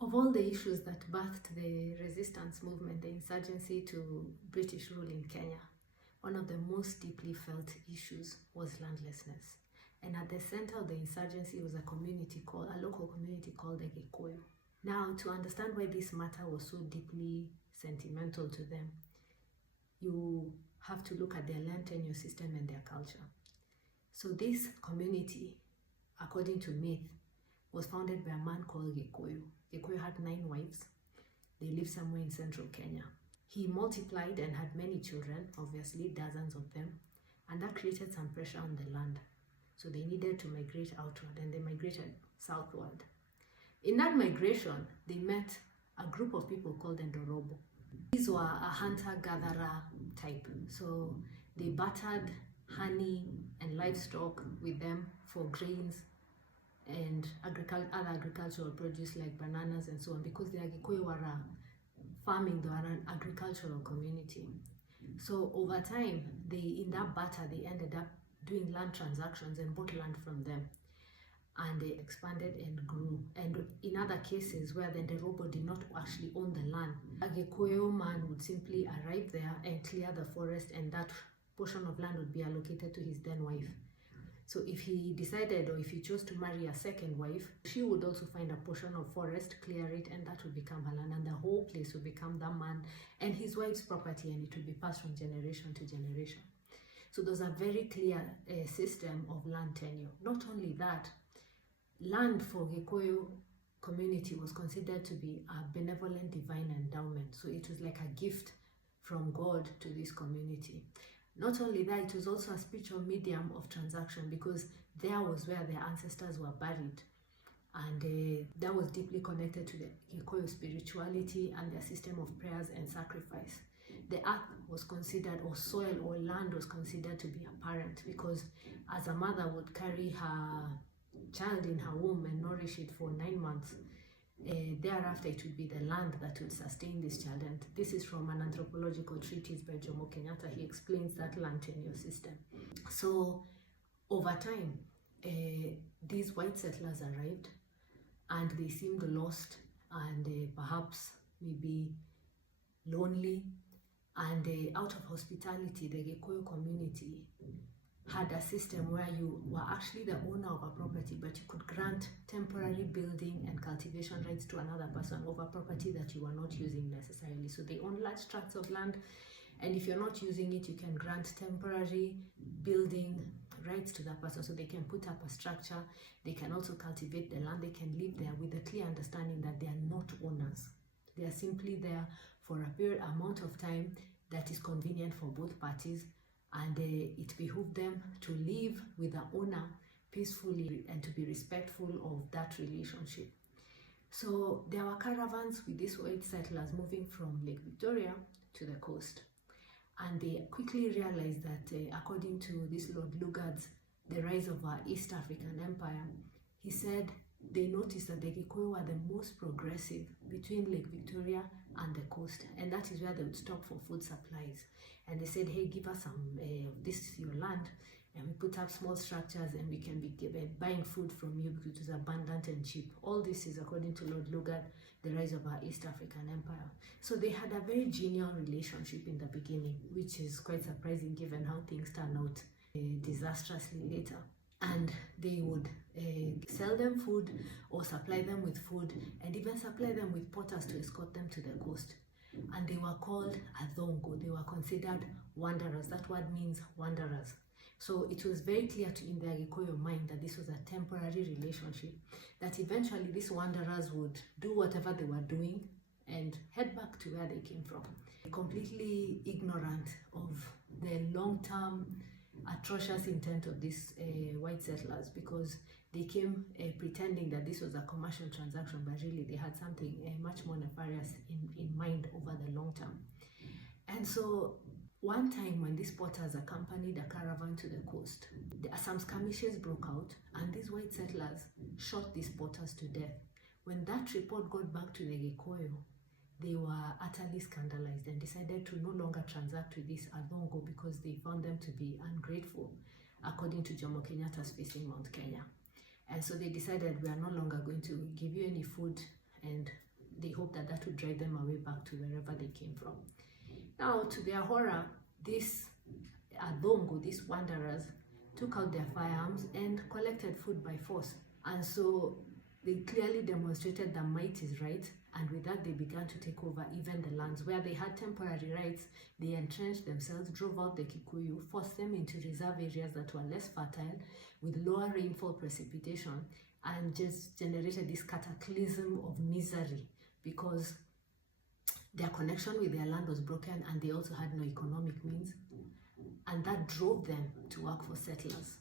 Of all the issues that birthed the resistance movement, the insurgency to British rule in Kenya, one of the most deeply felt issues was landlessness. And at the center of the insurgency was a local community called the Gikuyu. Now, to understand why this matter was so deeply sentimental to them, you have to look at their land tenure system and their culture. So this community, according to myth, was founded by a man called Gikuyu. Gikuyu had 9 wives. They lived somewhere in central Kenya. He multiplied and had many children, obviously dozens of them, and that created some pressure on the land. So they needed to migrate outward, and they migrated southward. In that migration, they met a group of people called Ndorobo. These were a hunter-gatherer type. So they bartered honey and livestock with them for grains and other agricultural produce like bananas and so on, because the Gikuyu were farming, they were an agricultural community. So over time, in that barter, they ended up doing land transactions and bought land from them. And they expanded and grew. And in other cases where the Ndorobo did not actually own the land, a Gikuyu man would simply arrive there and clear the forest, and that portion of land would be allocated to his then wife. So if he decided, or if he chose to marry a second wife, she would also find a portion of forest, clear it, and that would become her land, and the whole place would become the man and his wife's property, and it would be passed from generation to generation. So there's a very clear system of land tenure. Not only that, land for Gikuyu community was considered to be a benevolent divine endowment. So it was like a gift from God to this community. Not only that, it was also a spiritual medium of transaction, because there was where their ancestors were buried, and that was deeply connected to the Gikuyu spirituality and their system of prayers and sacrifice. The earth was considered, or soil or land was considered to be a parent, because as a mother would carry her child in her womb and nourish it for 9 months, thereafter it would be the land that would sustain this child. And this is from an anthropological treatise by Jomo Kenyatta. He explains that land tenure system. So over time, these white settlers arrived, and they seemed lost and perhaps maybe lonely, and out of hospitality, the Gikuyu community had a system where you were actually the owner of a property, but you could grant temporary building and cultivation rights to another person over property that you were not using necessarily. So they own large tracts of land, and if you're not using it, you can grant temporary building rights to that person, so they can put up a structure, they can also cultivate the land, they can live there with a clear understanding that they are not owners. They are simply there for a period amount of time that is convenient for both parties, and it behooved them to live with the owner peacefully and to be respectful of that relationship. So there were caravans with these white settlers moving from Lake Victoria to the coast, and they quickly realized that according to this Lord Lugard's The Rise of our East African Empire, he said they noticed that the Gikuyu were the most progressive between Lake Victoria and the coast, and that is where they would stop for food supplies. And they said, hey, give us some this is your land, and we put up small structures, and we can be buying food from you because it is abundant and cheap. All this is according to Lord Lugard, The Rise of our East African Empire. So they had a very genial relationship in the beginning, which is quite surprising given how things turn out disastrously later. And they would sell them food or supply them with food, and even supply them with porters to escort them to the coast. And they were called Adongo. They were considered wanderers. That word means wanderers. So it was very clear in their Gikuyu mind that this was a temporary relationship, that eventually these wanderers would do whatever they were doing and head back to where they came from, completely ignorant of the long-term atrocious intent of these white settlers, because they came pretending that this was a commercial transaction, but really they had something much more nefarious in mind over the long term. And so one time when these porters accompanied a caravan to the coast, some skirmishes broke out, and these white settlers shot these porters to death. When that report got back to the Gikuyu, they were utterly scandalized and decided to no longer transact with this Adongo, because they found them to be ungrateful, according to Jomo Kenyatta's Facing Mount Kenya. And so they decided, we are no longer going to give you any food and they hoped that that would drive them away back to wherever they came from. Now, to their horror, these Adongo, these wanderers, took out their firearms and collected food by force. And so they clearly demonstrated that might is right, and with that they began to take over even the lands where they had temporary rights. They entrenched themselves, drove out the Gikuyu, forced them into reserve areas that were less fertile with lower rainfall precipitation, and just generated this cataclysm of misery because their connection with their land was broken and they also had no economic means, and that drove them to work for settlers.